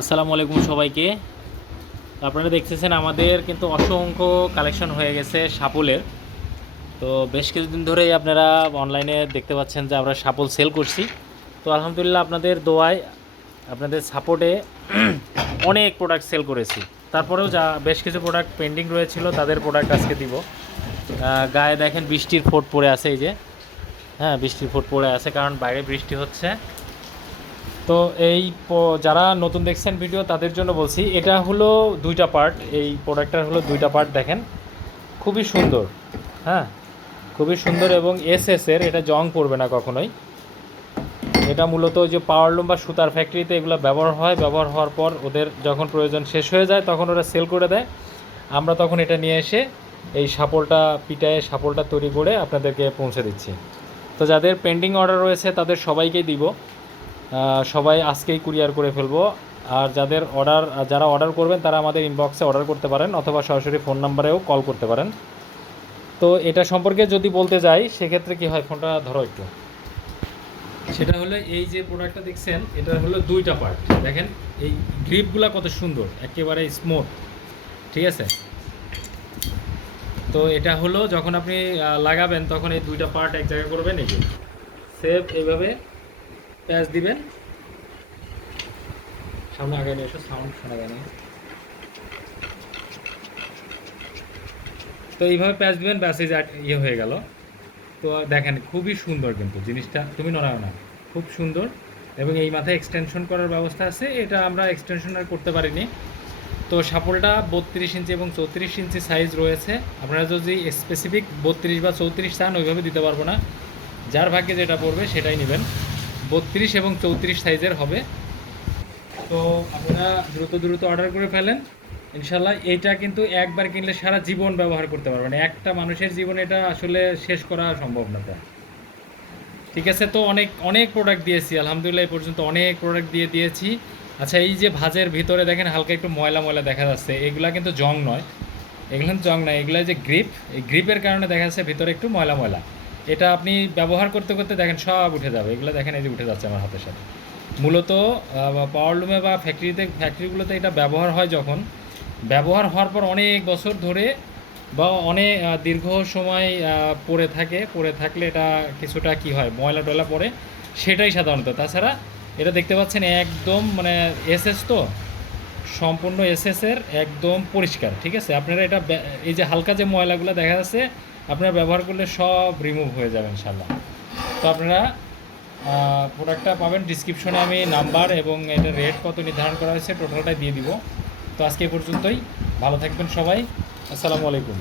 আসসালামু আলাইকুম সবাইকে। আপনারা দেখতেছেন আমাদের কিন্তু অসংখ্য কালেকশন হয়ে গেছে সাপলের। তো বেশ কিছুদিন ধরেই আপনারা অনলাইনে দেখতে পাচ্ছেন যে আমরা সাপল সেল করছি। তো আলহামদুলিল্লাহ আপনাদের দোয়ায়, আপনাদের সাপোর্টে অনেক প্রোডাক্ট সেল করেছি। তারপরেও যা বেশ কিছু প্রোডাক্ট পেন্ডিং রয়েছিল, তাদের প্রোডাক্ট আজকে দিব। গায়ে দেখেন বৃষ্টির ফোট পড়ে আছে এই যে। হ্যাঁ বৃষ্টির ফোট পড়ে আছে, কারণ বাইরে বৃষ্টি হচ্ছে। তো এই যারা নতুন দেখছেন ভিডিও, তাদের জন্য বলছি, এটা হলো দুইটা পার্ট এই প্রোডাক্টটার হলো দুইটা পার্ট দেখেন। খুবই সুন্দর হ্যাঁ? খুবই সুন্দর এবং এস এর, এটা জং পড়বে না কখনোই। এটা মূলত যে পাওয়ারলুম বা সুতার ফ্যাক্টরিতে এগুলো ব্যবহার হয়। ব্যবহার হওয়ার পর ওদের যখন প্রয়োজন শেষ হয়ে যায়, তখন ওরা সেল করে দেয়। আমরা তখন এটা নিয়ে এসে এই সাপোলটা পিটায়ে, সাপোলটা তৈরি করে আপনাদেরকে পৌঁছে দিচ্ছি। তো যাদের পেন্ডিং অর্ডার রয়েছে, তাদের সবাইকেই দিব। সবাই আজকেই কুরিয়ার করে ফেলব। আর যাদের অর্ডার, যারা অর্ডার করবেন, তারা আমাদের ইনবক্সে অর্ডার করতে পারেন, অথবা সরাসরি ফোন নাম্বারেও কল করতে পারেন। তো এটা সম্পর্কে যদি বলতে যাই, সেক্ষেত্রে কি হয়? ফোনটা ধরো একটু। সেটা হলো এই যে প্রোডাক্টটা দেখছেন, এটা হলো দুইটা পার্ট দেখেন, এই গ্রিপগুলো কত সুন্দর, একেবারে স্মুথ ঠিক আছে? তো এটা হলো যখন আপনি লাগাবেন, তখন এই দুইটা পার্ট এক জায়গায় করবেন, এই যে। সেভ এইভাবে প্যাচ দিবেন। সামনে আগে নিয়ে এসো, সাউন্ড শোনা যায় না। তো এইভাবে প্যাচ দিবেন, ব্যাস এই ইয়ে হয়ে গেল। তো দেখেন, খুবই সুন্দর কিন্তু জিনিসটা। তুমি নড়াও না, খুব সুন্দর। এবং এই মাথায় এক্সটেনশন করার ব্যবস্থা আছে। এটা আমরা এক্সটেনশন আর করতে পারিনি। তো সাপোলটা বত্রিশ ইঞ্চি এবং চৌত্রিশ ইঞ্চি সাইজ রয়েছে। আপনারা যদি স্পেসিফিক বত্রিশ বা চৌত্রিশ চান, ওইভাবে দিতে পারব না। যার ভাগ্যে যেটা পড়বে, সেটাই নেবেন। বত্রিশ এবং চৌত্রিশ সাইজের হবে। তো আপনারা দ্রুত দ্রুত অর্ডার করে ফেলেন। ইনশাল্লাহ এইটা কিন্তু একবার কিনলে সারা জীবন ব্যবহার করতে পারবেন। একটা মানুষের জীবন এটা আসলে শেষ করা সম্ভব না প্রায়। ঠিক আছে, তো অনেক অনেক প্রোডাক্ট দিয়েছি। আলহামদুলিল্লাহ এই পর্যন্ত অনেক প্রোডাক্ট দিয়ে দিয়েছি। আচ্ছা এই যে ভাজের ভিতরে দেখেন হালকা একটু ময়লা ময়লা দেখা যাচ্ছে। এগুলা কিন্তু জং নয়। এগুলো জং নয়, এগুলো যে গ্রিপ এই গ্রিপের কারণে দেখা যাচ্ছে ভিতরে একটু ময়লা ময়লা। এটা আপনি ব্যবহার করতে করতে দেখেন সব উঠে যাবে। এগুলো দেখেন এই যে উঠে যাচ্ছে আমার হাতের সাথে। মূলত পাওয়ারলুমে বা ফ্যাক্টরিতে ফ্যাক্টরিগুলোতে এটা ব্যবহার হয় যখন। ব্যবহার হওয়ার পর অনেক বছর ধরে বা অনেক দীর্ঘ সময় পড়ে থাকে। পড়ে থাকলে এটা কিছুটা কি হয়, ময়লা টয়লা পড়ে, সেটাই সাধারণত। তাছাড়া এটা দেখতে পাচ্ছেন একদম মানে এসএস তো, সম্পূর্ণ এসএস এর একদম পরিষ্কার। ঠিক আছে? আপনারা এটা এই যে হালকা যে ময়লাগুলো দেখা যাচ্ছে আপনারা ব্যবহার করলে সব রিমুভ হয়ে যাবে ইনশাল্লাহ তো আপনারা প্রোডাক্টটা পাবেন। ডিসক্রিপশনে আমি নাম্বার এবং এটা রেট কত নির্ধারণ করা হয়েছে টোটালটাই দিয়ে দিব। তো আজকে পর্যন্তই। ভালো থাকবেন সবাই। আসসালামু আলাইকুম।